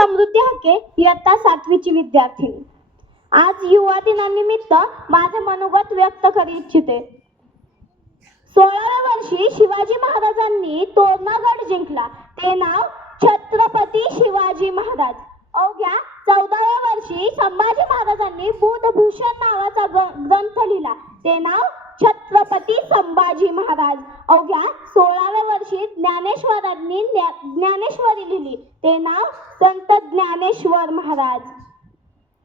समृद्धी हाके इयत्ता 7वीची विद्यार्थिनी. आज युवा दिनानिमित्त माझे मनोगत व्यक्त करू इच्छिते. 16व्या वर्षी शिवाजी महाराजांनी तोरणागड जिंकला. ते नाव छत्रपती शिवाजी महाराज. अवघ्या 14व्या वर्षी संभाजी महाराजांनी बुधभूषण नावाचा ग्रंथ लिहिला. ते नाव छत्रपती संभाजी महाराज. अवघ्या 16व्या वर्षी ज्ञानेश्वरांनी ज्ञानेश्वरी लिहिली. ते नाव संत ज्ञानेश्वर महाराज.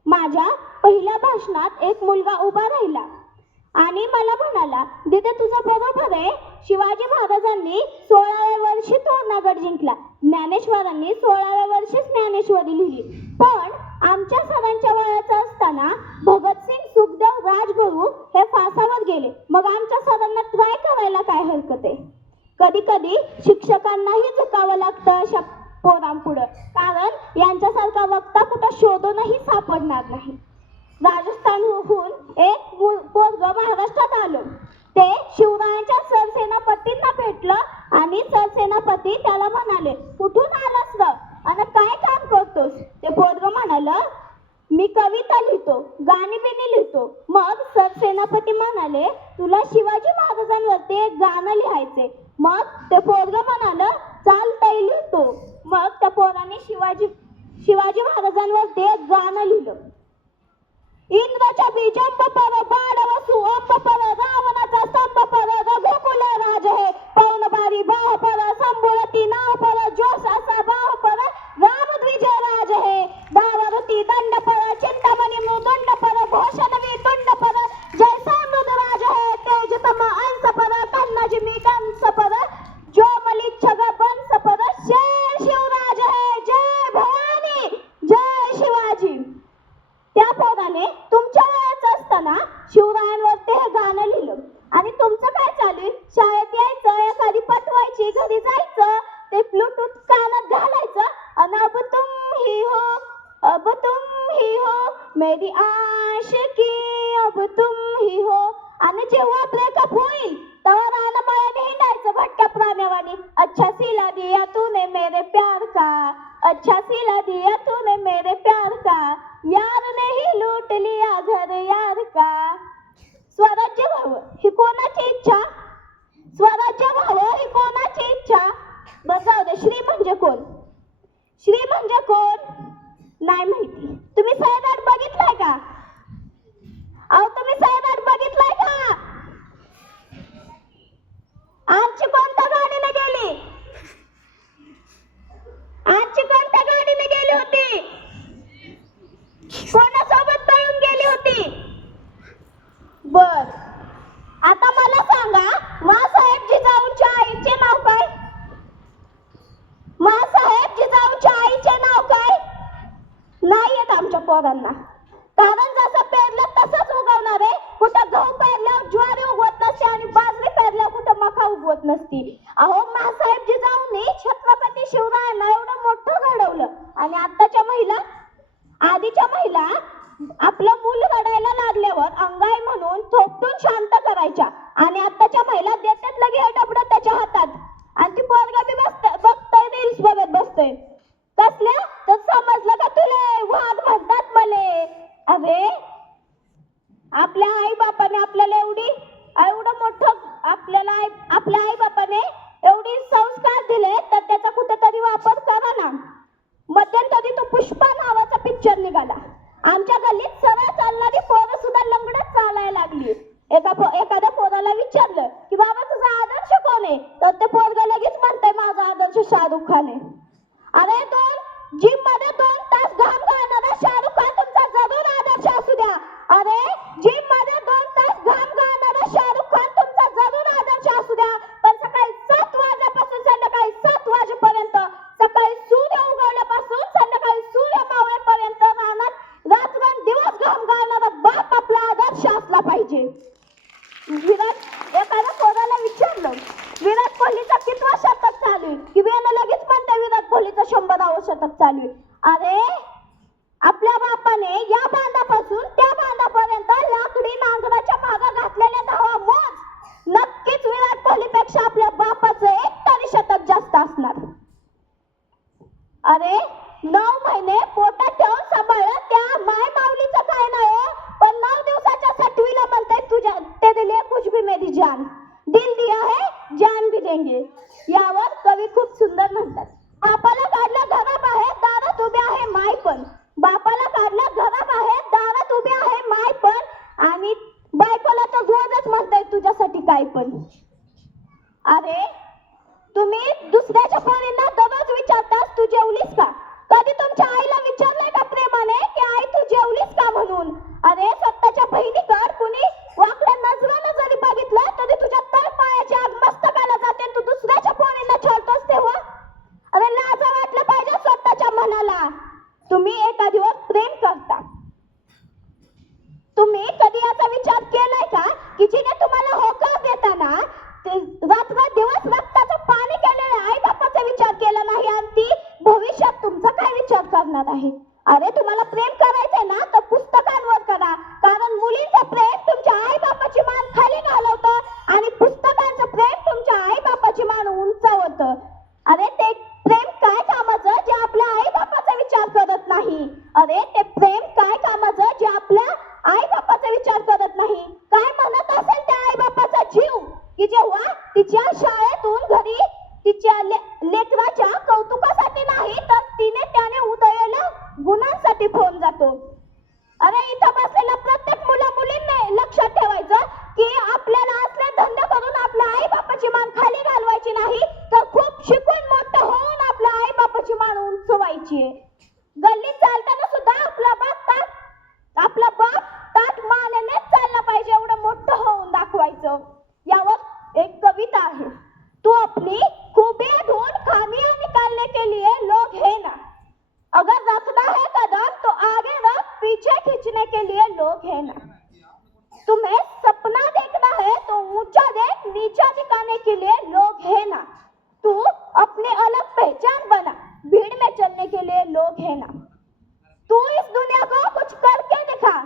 माझ्या पहिल्या भाषणात एक मुलगा उभा राहिला आणि मला म्हणाला, दीदी तुझं बरोबर आहे, शिवाजी महाराजांनी 16व्या वर्षी तोरणागड जिंकला, ज्ञानेश्वरांनी 16व्या वर्षी ज्ञानेश्वरी लिहिली. पण आमच्या सरांच्या वयाचं असताना भगतसिंग, सुखदेव, राजगुरू हे फासावर गेले. मग आमच्या सरांना ट्राय करायला काय हरकत आहे? कधी कधी शिक्षकांनाही झुकावं लागतं अशा पोरांपुढं, कारण यांच्यासारखा वक्ता कुठं शोधूनही सापडणार नाही. राजस्थानहून एक पोरग महाराष्ट्रात आलो. ते शिवरायांच्या सरसेनापतींना भेटलं आणि सरसेनापती त्याला म्हणाले, कुठून आलास ग आणि काय काम करतोस? ते पोरग म्हणालं, मी कविता लिहितो, गाणी बिणी लिहितो. मग सरसेनापती म्हणाले, तुला शिवाजी महाराजांवरती एक गाणं लिहायचे. मग ते पोरग म्हणालं, चालतंय लिहितो. मग त्या पोराने शिवाजी महाराजांवरती एक गाणं लिहिलं. इंद्राच्या बीजंब पर बाडवसु अंब पर रावणाचा स्तंभ पर रघुकुल राज हे पवन बारी बाह पर संबुरती नाव पर जोश असा बाह पर रामद्विज राज हे दावरुती दंड पर चिंतामणी मृदुंड पर भूषणवी तुंड पर जैसा मृद राज हे तेजतम अंश पर कन्नजमी कंस पर जो मलिच्छग बंस पर शेर शिवराज हे जय भवानी जय शिवाजी. त्या पोराने तुमच्या वयाचं असताना शिवरायांवरती हे गाणं लिहिलं. आणि तुमचं काय चालू? शाळेत यायचं, एखादी पटवायची, घरी जायचं, ते ब्लूटूथ कानात घालायचं आणि अब तुम ही हो मेरी आशिकी अब तुम ही हो. आणि जेव्हा ब्रेकअप होईल तेव्हा रानामाळ्याने हिंडायचं भटक्या प्राण्यावानी. अच्छा सिला दिया तूने मेरे प्यार का, अच्छा सिला दिया तूने मेरे प्यार का, यार ने ही लूट लिया घर यार का. स्वराज्य व्हावं ही कोणाची इच्छा? स्वराज्य व्हावं ही कोणाची इच्छा? बरं जाऊ दे, श्री म्हणजे कोण? श्री म्हणजे कोण नाही माहिती. तुम्ही सैराट बघितलाय का? अहो तुम्ही सैराट बघितलाय का? आजची कोणत्या गाडीने गेली? आजची कोणत्या गाडीने गेली होती? कोणासोबत पळून गेली होती? बर, आता मला सांगा, माँसाहेब जिजाऊच्या आईचे नाव काय? माँसाहेब जिजाऊच्या आईचे नाव काय? नाही येत आमच्या पोरांना. कारण जसं पेरलं तसंच उगवणार आहे. कुठं गहू पेरल्यावर ज्वारी उगवत नसते आणि बाजरी पेरल्यावर कुठं मका उगवत नसती. अहो माँसाहेब जिजाऊंनी छत्रपती शिवरायांना एवढं मोठं घडवलं आणि आताच्या महिला, आधीच्या महिला आपलं मूल घडायला लागल्यावर अंगाई म्हणून थोपटून शांत करायच्या आणि आताच्या महिला देतात लगे हे डबडं त्याच्या हातात आणि ती पोरगा बी बघतोय रील्स बघत बसतोय. कसल्या तर समजलं का तुले? वाद म्हणतात मले. अरे आपल्या आई बापाने आपल्याला एवढं मोठं आपल्या आई बापाने एवढी संस्कार दिले तर त्याचा कुठेतरी वापर करा ना. मध्यंतरी तो पुष्पा नावाचा पिक्चर निघाला. आमच्या गल्लीत सरळ चालणारी पोरं सुद्धा लंगडत चालायला लागली. एखाद्या पोराला विचारलं की बाबा तुझा आदर्श कोण आहे, तर ते पोरगा लगेच म्हणतंय माझा आदर्श शाहरुख खान आहे. अरे जिम मध्ये 2 तास घाम गाळणारा शाहरुख खान तुमचा जरूर आदर्श असू द्या. अरे जिम मध्ये 2 तास घाम गाळणारा शाहरुख खान तुमचा जरूर आदर्श असू द्या, पण सकाळी 7 वाजल्यापासून संध्याकाळी 7 वाजेपर्यंत, सकाळी सूर्य उगवल्यापासून संध्याकाळी सूर्य मावळेपर्यंत रानात रात्रंदिवस घाम गाळणारा बाप आपला आदर्श असला पाहिजे. एखाद्या पोराला विचारलं विराट कोहलीचा कितवा शतक चालू आहे, की बेन लगेच म्हणते विराट कोहलीचा 100वा शतक चालू आहे. अरे आपल्या बापाने या बांधापासून त्या बांधापर्यंत लाकडी नांगराच्या मागे घातलेल्या धावा मोज. नक्कीच विराट कोहलीपेक्षा आपल्या बापाचं एक तरी शतक जास्त असणार. अरे 9 महिने कोणाला? तुम्ही एखाद्यावर प्रेम करता. तुम्ही कधी याचा विचार केलाय का की जिने तुम्हाला होकार देताना ते रात्र दिवस रक्ताचं पाणी केलेलं आई बापाचा विचार केला नाही आणि ती भविष्यात तुमचा काय विचार करणार आहे? अरे तुम्हाला प्रेम करायचंय ना तर पुस्तकांवर करा, कारण मुलींचं प्रेम तुमच्या आई बापाची मान खाली घालवतं आणि पुस्तकांचं प्रेम तुमच्या आई बापाची मान उंचावतं. अरे ते प्रेम काय कामाचं जे आपल्या आई बापाचा विचार करत नाही? अरे ते प्रेम काय कामाचं जे आपल्या आई बापाचा विचार करत नाही? काय म्हणत असेल त्या आई बापाचा जीव की जेव्हा तिच्या शाळेतून घरी तिच्या लेकराच्या कौतुकासाठी नाही तर त्याने उदयाला गुणांसाठी फोन जातो. अरे इथं बसलेल्या प्रत्येक मुलींनी लक्षात ठेवायचं की आपल्याला असले धंदे करून आपल्या आई बापाची मान खाली घालवायची नाही, तर खूप शिकून मोठं होऊन आपल्या आई बापाची मान उंचवायची. गल्लीत चालताना सुद्धा आपला बाप ताट मानेने चालला पाहिजे, एवढं मोठं होऊन दाखवायचं. यावर एक कविता आहे. तू अपनी खूबियां ढूंढ खामियां निकालने के लिए लोग है ना, अगर रखना है कदम तो आगे रख, पीछे खींचने के लिए लोग है ना. तुम्हें सपना देखना है तो ऊंचा देख, नीचा दिखाने के लिए लोग है ना. तू अपनी अलग पहचान बना, भीड़ में चलने के लिए लोग है ना. तू इस दुनिया को कुछ करके दिखा,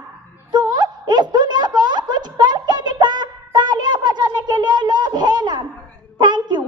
तू इस दुनिया को कुछ करके दिखा, तालियां बजाने के लिए लोग है ना. Thank you.